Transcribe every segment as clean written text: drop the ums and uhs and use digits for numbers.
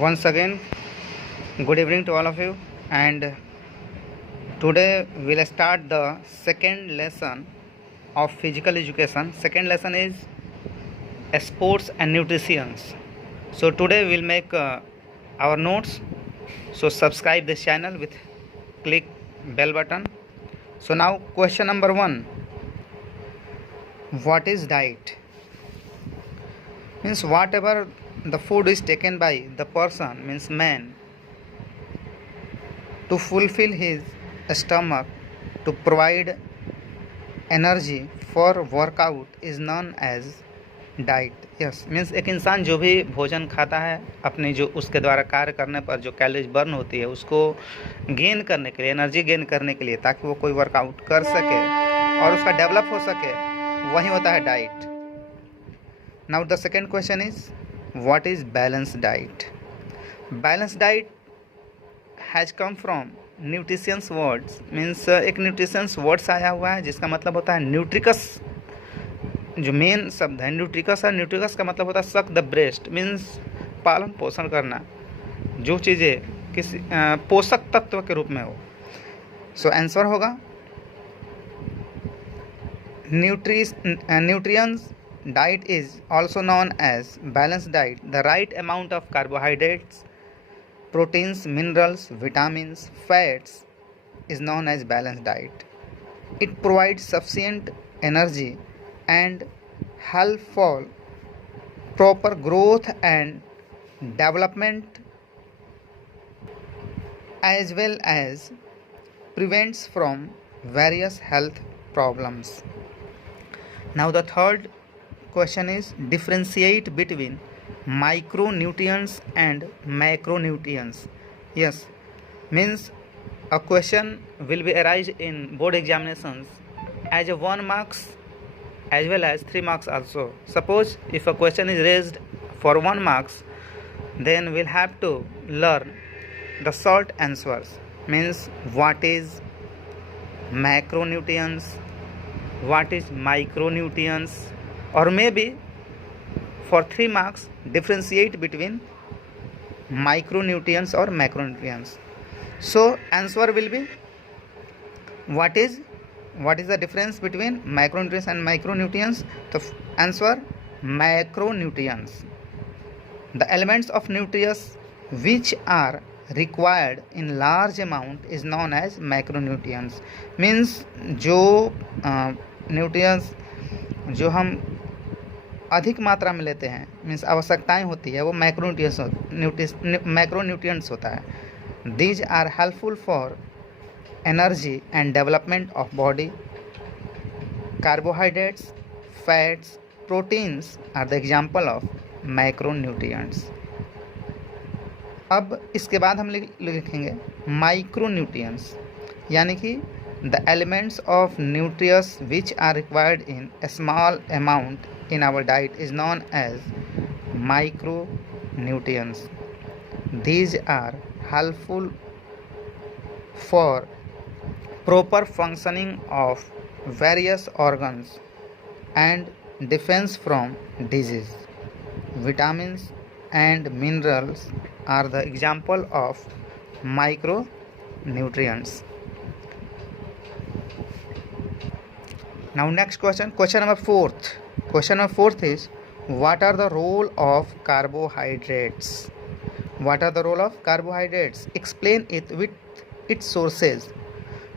Once again, good evening to all of you, and today we'll start the second lesson of physical education. Second lesson is sports and nutrition. So today we'll make our notes. So subscribe this channel with click bell button. So now question number 1, what is diet? Means whatever the food is taken by the person, means man, to fulfill his stomach, to provide energy for workout is known as diet. Yes, means एक इंसान जो भी भोजन खाता है अपनी जो उसके द्वारा कार्य करने पर जो कैलोरीज बर्न होती है उसको गेन करने के लिए, एनर्जी गेन करने के लिए, ताकि वो कोई वर्कआउट कर सके और उसका डेवलप हो सके, वही होता है diet. Now the second question is what is balance diet. Balance diet has come from nutritions words. Means एक न्यूट्रिशंस वर्ड्स आया हुआ है जिसका मतलब होता है न्यूट्रिकस. जो मेन शब्द है न्यूट्रिकस है. न्यूट्रिकस का मतलब होता है सक द ब्रेस्ट, मीन्स पालन पोषण करना, जो चीज़ें किसी पोषक तत्व के रूप में हो. सो आंसर होगा nutrients. Diet is also known as balance diet the right amount of carbohydrates, proteins, minerals, vitamins, fats is known as balanced diet. It provides sufficient energy and help for proper growth and development, as well as prevents from various health problems. Now the third question is differentiate between micronutrients and macronutrients. Yes, means a question will be arise in board examinations as a 1 marks as well as 3 marks also. Suppose if a question is raised for 1 marks, then we'll have to learn the short answers. Means what is macronutrients, what is micronutrients, or maybe for 3 marks differentiate between micronutrients or macronutrients. So answer will be what is the difference between macronutrients and micronutrients. The answer macronutrients. The elements of nutrients which are required in large amount is known as macronutrients. Means जो nutrients जो हम अधिक मात्रा में लेते हैं, means आवश्यकताएं होती है, वो मैक्रोन्यूट्रिएंट्स होता है. These are helpful for energy and development of body. Carbohydrates, fats, proteins are the example of macronutrients. अब इसके बाद हम लिखेंगे माइक्रोन्यूट्रिएंट्स, यानी कि the elements of nutrients which are required in a small amount in our diet is known as micronutrients. These are helpful for proper functioning of various organs and defense from disease. Vitamins and minerals are the example of micronutrients. Now next question number 4th. Question number 4th is what are the role of carbohydrates? What are the role of carbohydrates? Explain it with its sources.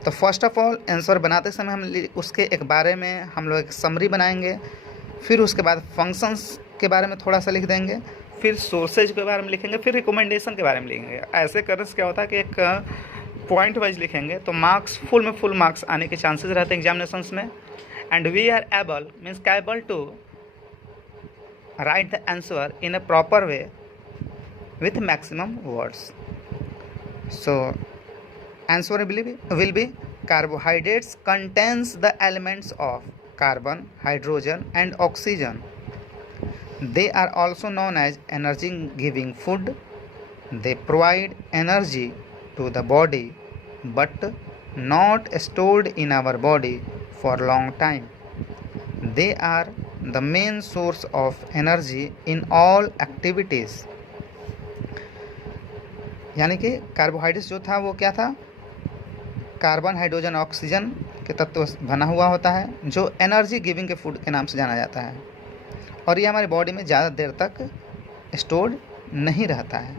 तो first of all answer बनाते समय हम उसके एक बारे में हम लोग एक समरी बनाएंगे, फिर उसके बाद फंक्शंस के बारे में थोड़ा सा लिख देंगे, फिर सोर्सेज के बारे में लिखेंगे, फिर रिकमेंडेशन के बारे में लिखेंगे. ऐसे करने से क्या होता है कि एक पॉइंट वाइज लिखेंगे तो मार्क्स फुल मार्क्स आने के चांसेस रहते हैं एग्जामिनेशंस में. And we are capable to write the answer in a proper way with maximum words. So answer will be carbohydrates contains the elements of carbon, hydrogen and oxygen. They are also known as energy giving food. They provide energy to the body but not stored in our body for a long time. They are the main source of energy in all activities. यानी कि carbohydrates जो था वो क्या था, carbon, hydrogen, oxygen के तत्व बना हुआ होता है, जो एनर्जी गिविंग के फूड के नाम से जाना जाता है, और ये हमारी बॉडी में ज़्यादा देर तक स्टोर्ड नहीं रहता है,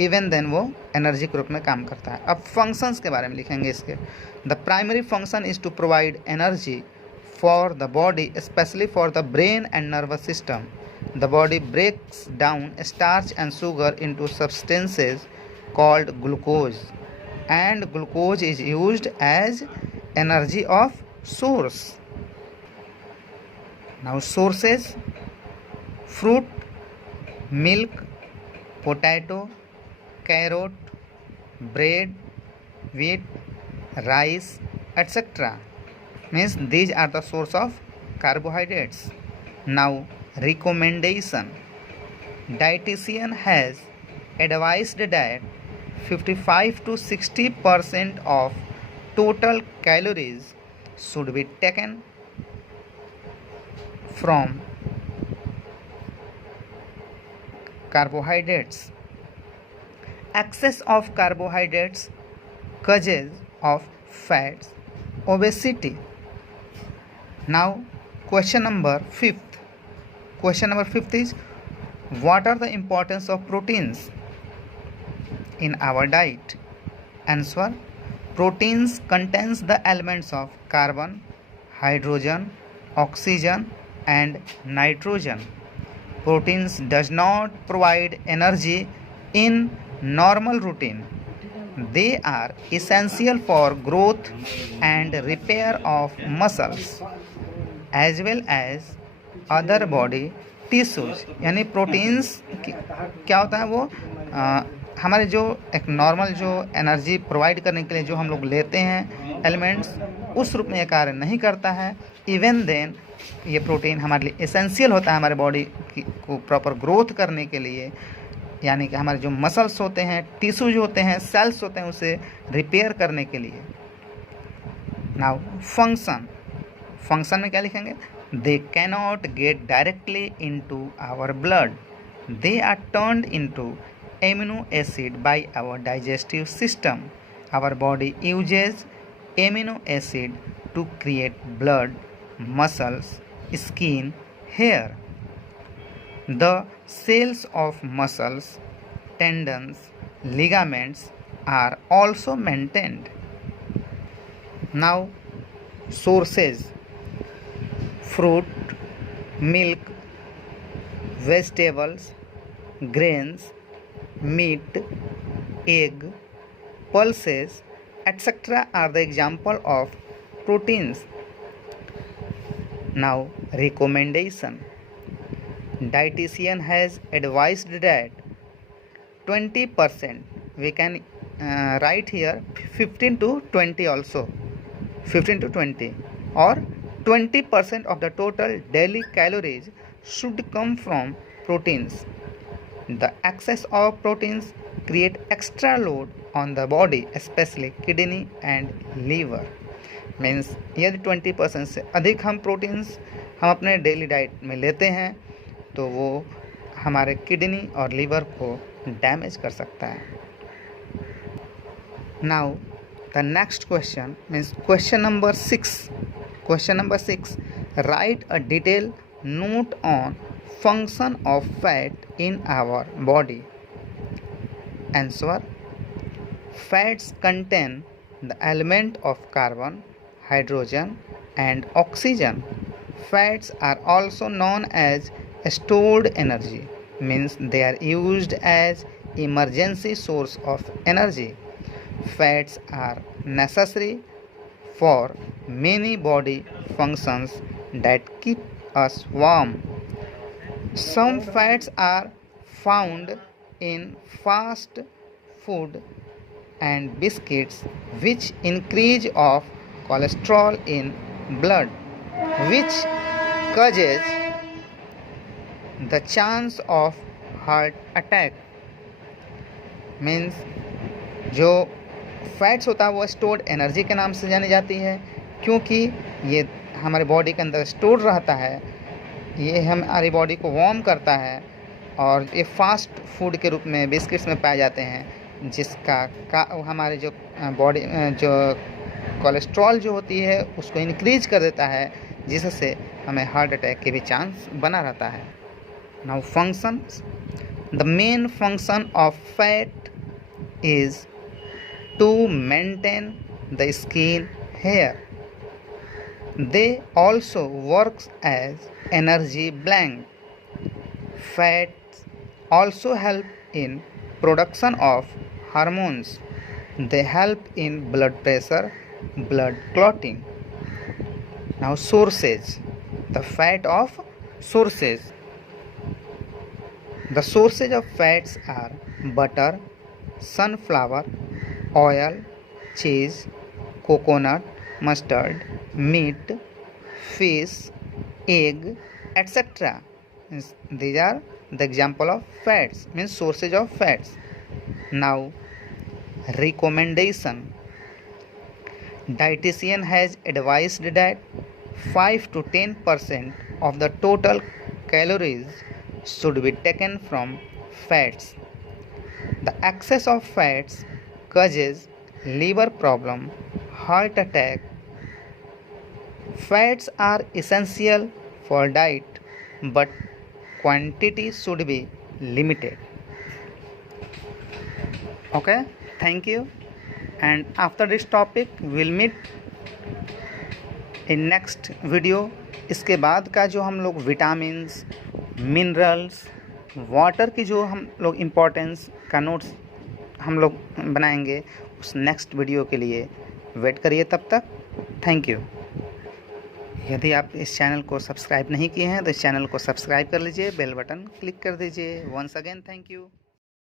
इवन देन वो एनर्जी के रूप में काम करता है। अब फंक्शंस के बारे में लिखेंगे इसके। The primary function is to provide energy for the body, especially for the brain and nervous system. The body breaks down starch and sugar into substances called glucose, and glucose is used as energy of source. Now sources: fruit, milk, potato, carrot, bread, wheat, rice, etc. Means these are the source of carbohydrates. Now recommendation: dietitian has advised that 55 to 60% of total calories should be taken from carbohydrates. Excess of carbohydrates causes of fats, obesity. Now question number 5th. Question number 5th is, what are the importance of proteins in our diet? Answer: proteins contains the elements of carbon, hydrogen, oxygen and nitrogen. Proteins does not provide energy in normal routine. They are essential for growth and repair of muscles as well as other body tissues. यानी proteins क्या होता है, वो हमारे जो एक normal जो energy provide करने के लिए जो हम लोग लेते हैं एलिमेंट्स, उस रूप में ये कार्य नहीं करता है। इवन देन ये प्रोटीन हमारे लिए एसेंशियल होता है हमारे बॉडी को प्रॉपर ग्रोथ करने के लिए, यानी कि हमारे जो मसल्स होते हैं, टिश्यूज होते हैं, सेल्स होते हैं, उसे रिपेयर करने के लिए। नाउ फंक्शन में क्या लिखेंगे? They cannot get directly into our blood. They are turned into amino acid by our digestive system. Our body uses amino acid to create blood, muscles, skin, hair. The cells of muscles, tendons, ligaments are also maintained. Now sources: fruit, milk, vegetables, grains, meat, egg, pulses, etc. are the example of proteins. Now recommendation: dietitian has advised that 20%, we can write here 15 to 20 also, 15 to 20 or 20% of the total daily calories should come from proteins. The excess of proteins create extra load on the body, especially kidney and liver. Means यदि 20% से अधिक हम proteins हम अपने daily diet में लेते हैं तो वो हमारे किडनी और लीवर को डैमेज कर सकता है। Now the next question means question number 6. Question number 6. Write a detailed note on function of fat in our body. Answer: fats contain the element of carbon, hydrogen and oxygen. Fats are also known as stored energy, means they are used as emergency source of energy. Fats are necessary for many body functions that keep us warm. Some fats are found in fast food and biscuits, which increase of cholesterol in blood, which causes the chance of heart attack. Means जो fats होता है वो stored energy के नाम से जानी जाती है, क्योंकि ये हमारे बॉडी के अंदर स्टोर रहता है, ये हमारी बॉडी को वार्म करता है और ये फास्ट फूड के रूप में बिस्किट्स में पाए जाते हैं, जिसका हमारे जो बॉडी जो कोलेस्ट्रॉल जो होती है उसको इंक्रीज कर देता है, जिससे हमें हार्ट अटैक के भी चांस बना रहता है। Now functions, the main function of fat is to maintain the skin hair. They also works as energy blank. Fats also help in production of hormones. They help in blood pressure, blood clotting. Now sources. The fat of sources. The sources of fats are butter, sunflower oil, cheese, coconut, mustard, meat, fish, egg, etc. These are the example of fats, means sources of fats. Now recommendation. Dietitian has advised that 5 to 10% of the total calories should be taken from fats. The excess of fats causes liver problem, heart attack. Fats are essential for diet, but quantity should be limited. Okay, thank you. And after this topic we'll meet in next video. इसके बाद का जो हम लोग vitamins, minerals, water की जो हम लोग इम्पोर्टेंस का नोट्स हम लोग बनाएंगे, उस नेक्स्ट वीडियो के लिए वेट करिए। तब तक थैंक यू। यदि आप इस चैनल को सब्सक्राइब नहीं किए हैं तो इस चैनल को सब्सक्राइब कर लीजिए, बेल बटन क्लिक कर दीजिए। Once again thank you.